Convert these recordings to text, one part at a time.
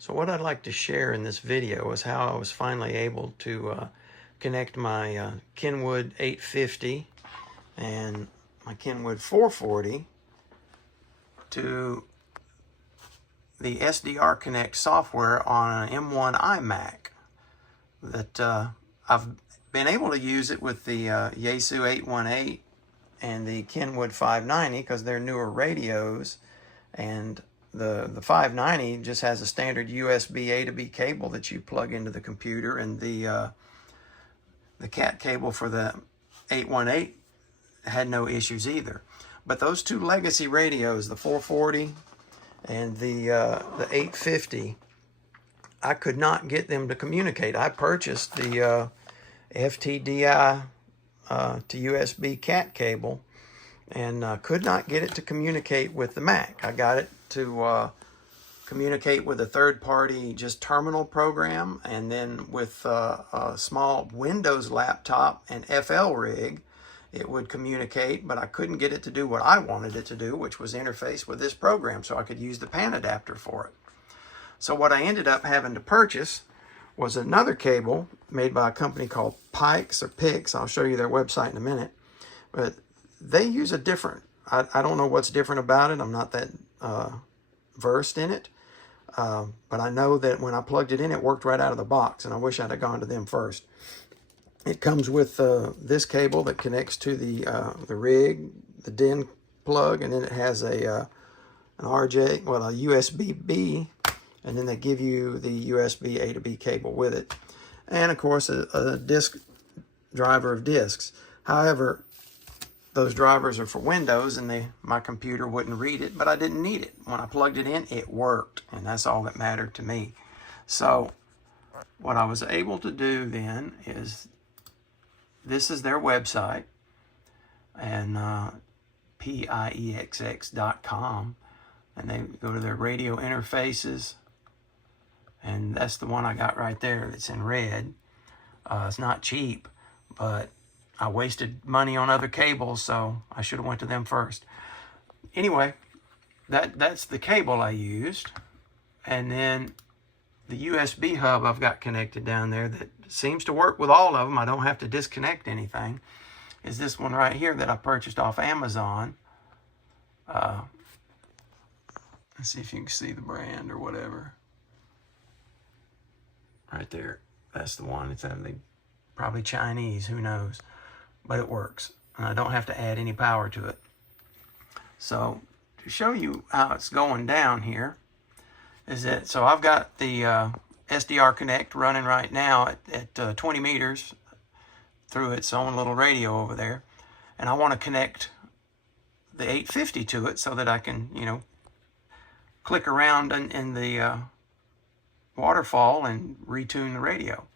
So what I'd like to share in this video is how I was finally able to connect my Kenwood 850 and my Kenwood 440 to the SDR Connect software on an M1 iMac. That I've been able to use it with the Yaesu 818 and the Kenwood 590 because they're newer radios, and the 590 just has a standard USB A to B cable that you plug into the computer, and the cat cable for the 818 had no issues either. But those two legacy radios, the 440 and the 850, I could not get them to communicate. I purchased the FTDI to USB cat cable and could not get it to communicate with the Mac. I got it to communicate with a third-party just terminal program, and then with a small Windows laptop and FL rig, it would communicate, but I couldn't get it to do what I wanted it to do, which was interface with this program so I could use the PAN adapter for it. So what I ended up having to purchase was another cable made by a company called Pikes or Pix. I'll show you their website in a minute. But they use a different, I don't know what's different about it. I'm not that versed in it. But I know that when I plugged it in, it worked right out of the box, and I wish I'd have gone to them first. It comes with this cable that connects to the rig, the DIN plug, and then it has a an RJ, well, a USB-B, and then they give you the USB A to B cable with it. And of course, a disk driver of disks. However, those drivers are for Windows, and my computer wouldn't read it, but I didn't need it. When I plugged it in, it worked, and that's all that mattered to me. So what I was able to do then is, this is their website, and PIEXX.com, and they go to their radio interfaces, and that's the one I got right there. It's in red. It's not cheap, but I wasted money on other cables, so I should have went to them first. Anyway, that's the cable I used, and then the USB hub I've got connected down there that seems to work with all of them. I don't have to disconnect anything. Is this one right here that I purchased off Amazon. Let's see if you can see the brand or whatever. Right there. That's the one. It's probably Chinese, who knows. But it works, and I don't have to add any power to it. So to show you how it's going down here, so I've got the SDR Connect running right now at 20 meters through its own little radio over there, and I want to connect the 850 to it so that I can, click around in the waterfall and retune the radio.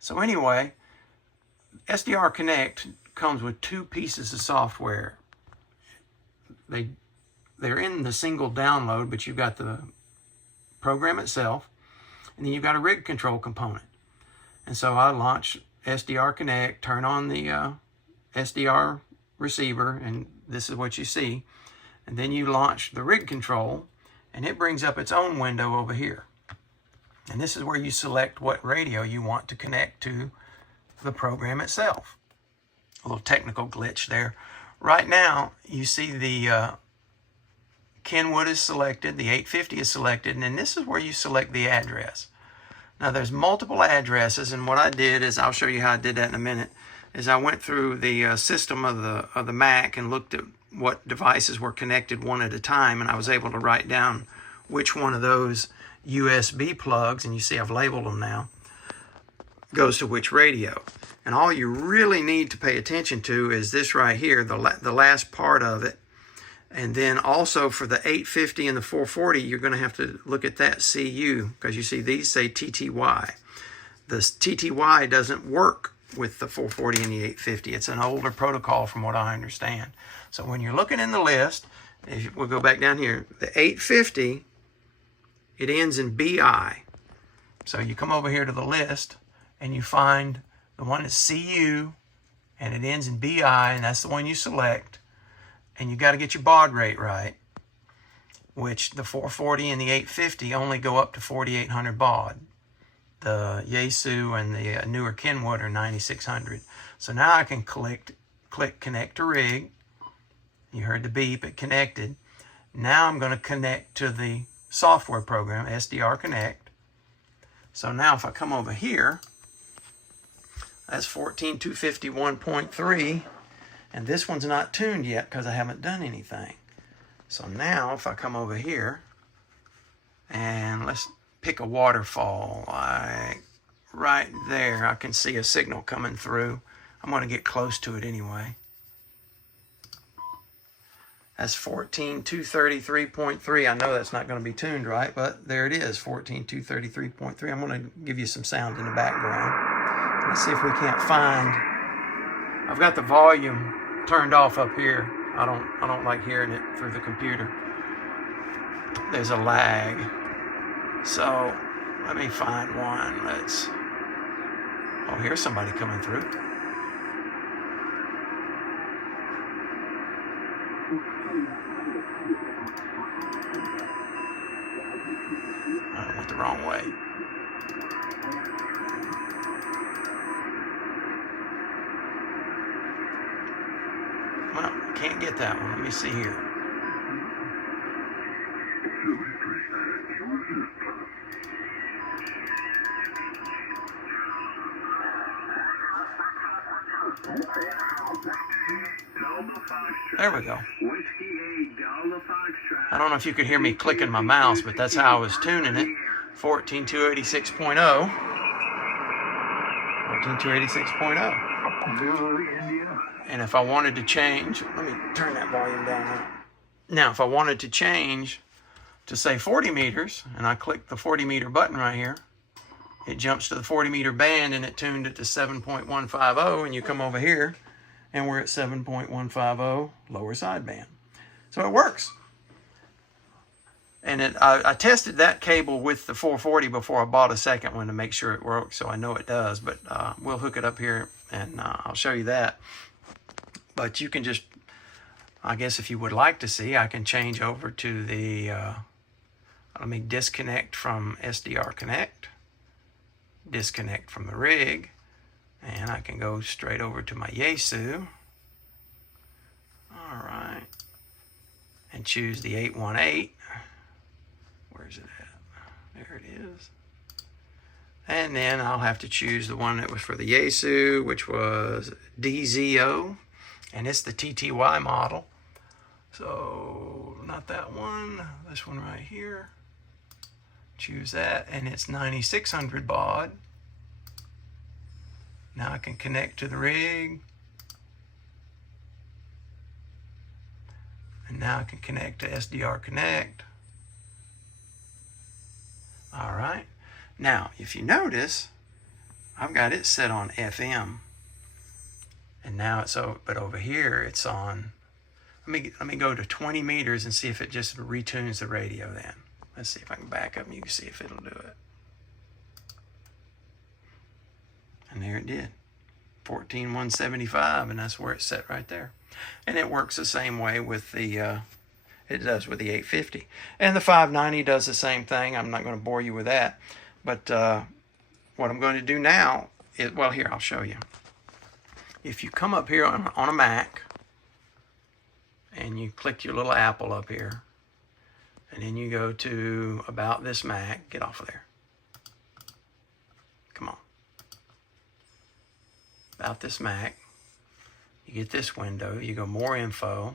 So anyway, SDR Connect comes with two pieces of software. They're in the single download, but you've got the program itself, and then you've got a rig control component. And so I launch SDR Connect, turn on the SDR receiver, and this is what you see. And then you launch the rig control, and it brings up its own window over here. And this is where you select what radio you want to connect to the program itself. A little technical glitch there. Right now, you see the Kenwood is selected, the 850 is selected, and then this is where you select the address. Now there's multiple addresses, and what I did is, I'll show you how I did that in a minute, is I went through the system of the Mac and looked at what devices were connected one at a time, and I was able to write down which one of those USB plugs, and you see I've labeled them now, goes to which radio. And all you really need to pay attention to is this right here, the last part of it. And then also for the 850 and the 440, you're going to have to look at that CU, because you see these say TTY. The TTY doesn't work with the 440 and the 850. It's an older protocol from what I understand. So when you're looking in the list, we'll go back down here, the 850, it ends in BI. So you come over here to the list and you find the one that's CU and it ends in BI, and that's the one you select. And you got to get your baud rate right. which the 440 and the 850 only go up to 4,800 baud. The Yaesu and the newer Kenwood are 9,600. So now I can click connect to rig. You heard the beep, it connected. Now I'm going to connect to the software program, SDR Connect. So now if I come over here, that's 14.251.3, and this one's not tuned yet because I haven't done anything. So now if I come over here, and let's pick a waterfall, like right there, I can see a signal coming through. I'm going to get close to it anyway. That's 14.233.3. I know that's not going to be tuned right, but there it is, 14.233.3. I'm going to give you some sound in the background. Let's see if we can't find. I've got the volume turned off up here. I don't like hearing it through the computer. There's a lag. So let me find one. Oh, here's somebody coming through. I went the wrong way. Well, can't get that one. Let me see here. There we go. I don't know if you could hear me clicking my mouse, but that's how I was tuning it. 14.286.0. 14.286.0 And if I wanted to change, let me turn that volume down now. Now, if I wanted to change to say 40 meters, and I click the 40 meter button right here, it jumps to the 40 meter band and it tuned it to 7.150, and you come over here and we're at 7.150 lower sideband. So it works. And I tested that cable with the 440 before I bought a second one to make sure it works, so I know it does, but we'll hook it up here and I'll show you that. But you can just, I guess if you would like to see, I can change over to the, let me disconnect from SDR Connect, disconnect from the rig, and I can go straight over to my Yaesu. All right. And choose the 818. Where's it at? There it is. And then I'll have to choose the one that was for the Yaesu, which was DZO. And it's the TTY model. So, not that one. This one right here. Choose that, and it's 9,600 baud. Now I can connect to the rig. And now I can connect to SDR Connect. All right. Now, if you notice, I've got it set on FM. And now it's over, but over here it's on. Let me go to 20 meters and see if it just retunes the radio then. Let's see if I can back up and you can see if it'll do it. And there it did. 14.175, and that's where it's set right there. And it works the same way with the, it does with the 850. And the 590 does the same thing. I'm not going to bore you with that. But what I'm going to do now is, well, here, I'll show you. If you come up here on a Mac, and you click your little apple up here, and then you go to About This Mac, get off of there. Come on. About This Mac. You get this window, you go More Info.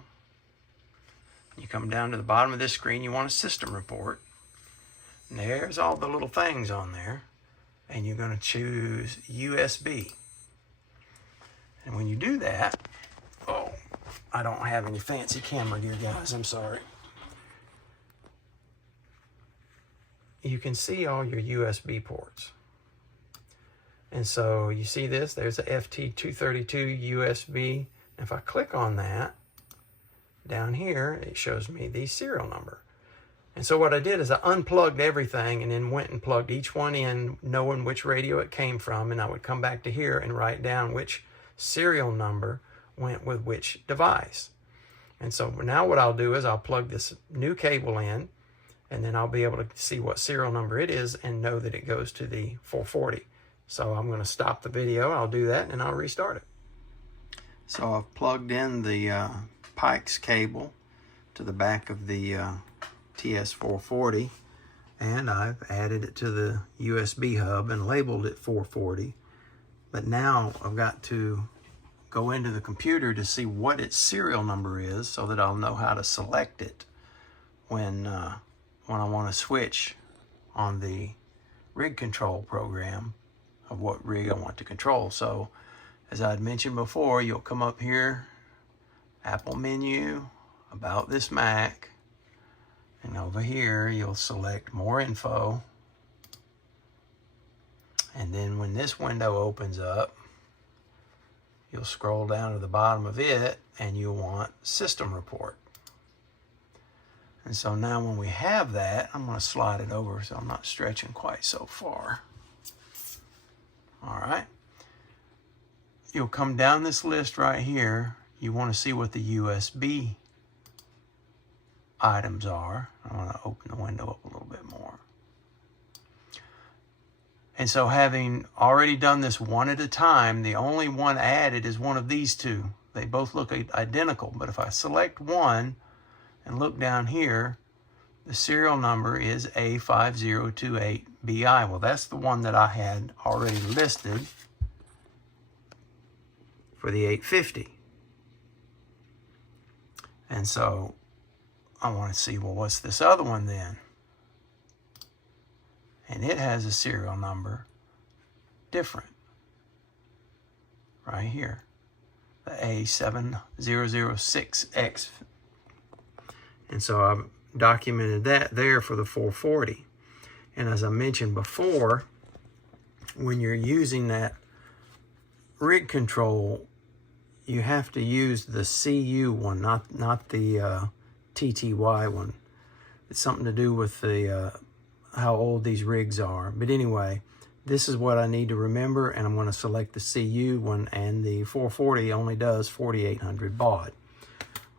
You come down to the bottom of this screen, you want a system report. And there's all the little things on there. And you're going to choose USB. And when you do that, oh, I don't have any fancy camera here, guys, I'm sorry. You can see all your USB ports. And so you see this, there's a FT-232 USB. If I click on that, down here, it shows me the serial number. And so what I did is I unplugged everything and then went and plugged each one in, knowing which radio it came from, and I would come back to here and write down which serial number went with which device. And so now what I'll do is I'll plug this new cable in, and then I'll be able to see what serial number it is and know that it goes to the 440. So I'm going to stop the video. I'll do that and I'll restart it. So I've plugged in the Pikes cable to the back of the TS-440, and I've added it to the USB hub and labeled it 440. But now I've got to go into the computer to see what its serial number is so that I'll know how to select it when I want to switch on the RigControl program of what rig I want to control. So as I'd mentioned before, you'll come up here, Apple menu, about this Mac, and over here you'll select more info. And then when this window opens up, you'll scroll down to the bottom of it and you'll want system report. And so now when we have that, I'm going to slide it over so I'm not stretching quite so far. All right. You'll come down this list right here. You want to see what the USB items are. I want to open the window up a little bit more. And so having already done this one at a time, the only one added is one of these two. They both look identical, but if I select one and look down here, the serial number is A5028BI. Well, that's the one that I had already listed for the 850. And so I want to see, well, what's this other one then? And it has a serial number different right here, the A7006X. And so I've documented that there for the 440. And as I mentioned before, when you're using that RigControl, you have to use the CU one, not the TTY one. It's something to do with the how old these rigs are. But anyway, this is what I need to remember, and I'm going to select the CU one, and the 440 only does 4800 baud.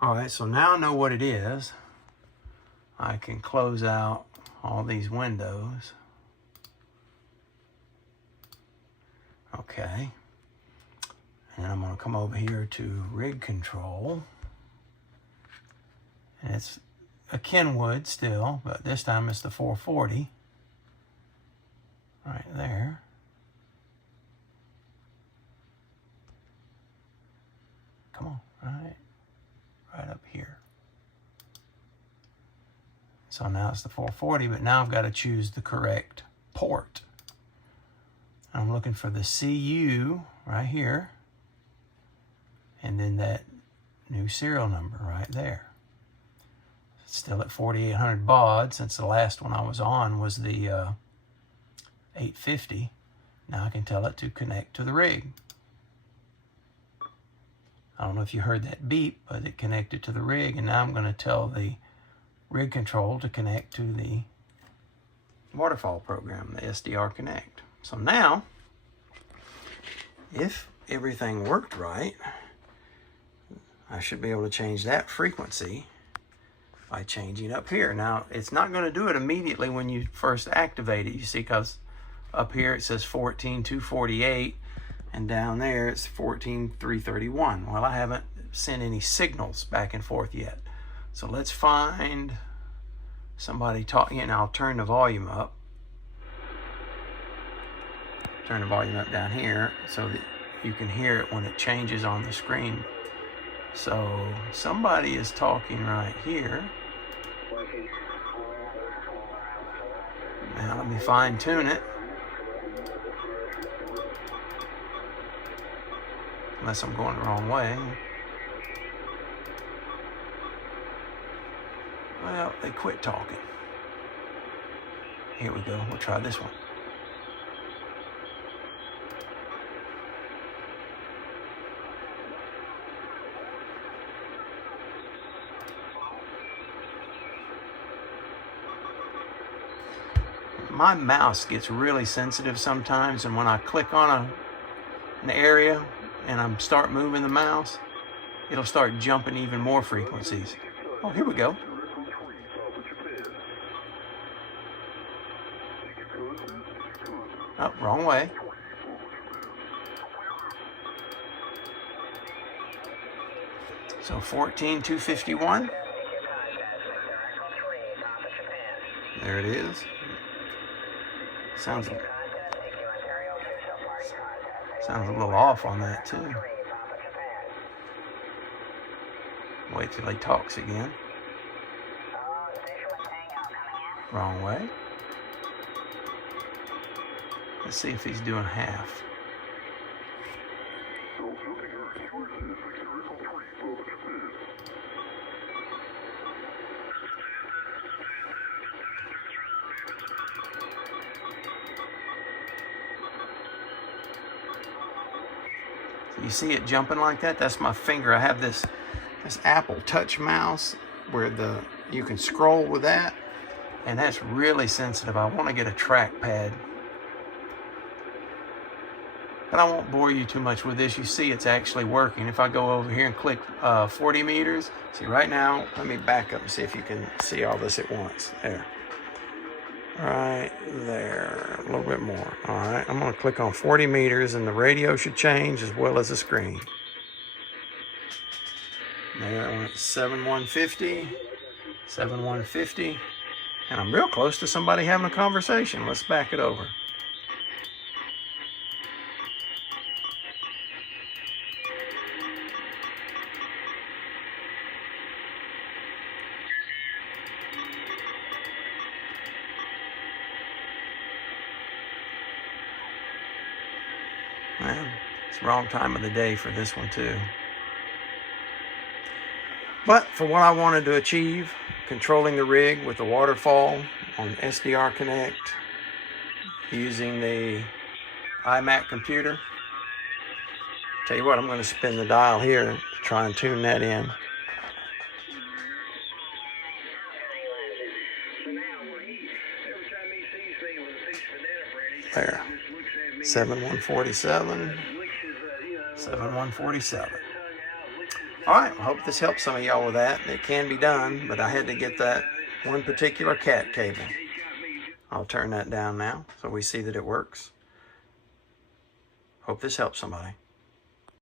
All right, so now I know what it is. I can close out all these windows. Okay. And I'm going to come over here to RigControl. And it's a Kenwood still, but this time it's the 440. Right there. Come on, right up here. So now it's the 440, but now I've got to choose the correct port. I'm looking for the CU right here, and then that new serial number right there. It's still at 4800 baud, since the last one I was on was the 850. Now I can tell it to connect to the rig. I don't know if you heard that beep, but it connected to the rig, and now I'm going to tell the RigControl to connect to the waterfall program, the SDR Connect. So now, if everything worked right, I should be able to change that frequency by changing up here. Now, it's not going to do it immediately when you first activate it, you see, because up here it says 14248, and down there it's 14331. Well, I haven't sent any signals back and forth yet. So let's find somebody talking, and I'll turn the volume up. Turn the volume up down here so that you can hear it when it changes on the screen. So somebody is talking right here. Now let me fine tune it. Unless I'm going the wrong way. Well, they quit talking. Here we go. We'll try this one. My mouse gets really sensitive sometimes, and when I click on an area and I start moving the mouse, it'll start jumping even more frequencies. Oh, here we go. Oh, wrong way. So 14,251. There it is. Sounds a little off on that too. Wait till he talks again. Wrong way. Let's see if he's doing half. You see it jumping like that? That's my finger. I have this Apple Touch mouse where you can scroll with that, and that's really sensitive. I want to get a trackpad, but I won't bore you too much with this. You see it's actually working. If I go over here and click 40 meters, see right now, let me back up and see if you can see all this at once. There. Right there, a little bit more. All right, I'm going to click on 40 meters, and the radio should change as well as the screen. There, I went 7150, 7150, and I'm real close to somebody having a conversation. Let's back it over. Man, it's the wrong time of the day for this one too. But for what I wanted to achieve, controlling the rig with the waterfall on SDR Connect, using the iMac computer. Tell you what, I'm going to spin the dial here to try and tune that in. There. 7147. 7147. All right, I hope this helps some of y'all with that. It can be done, but I had to get that one particular cat cable. I'll turn that down now so we see that it works. Hope this helps somebody.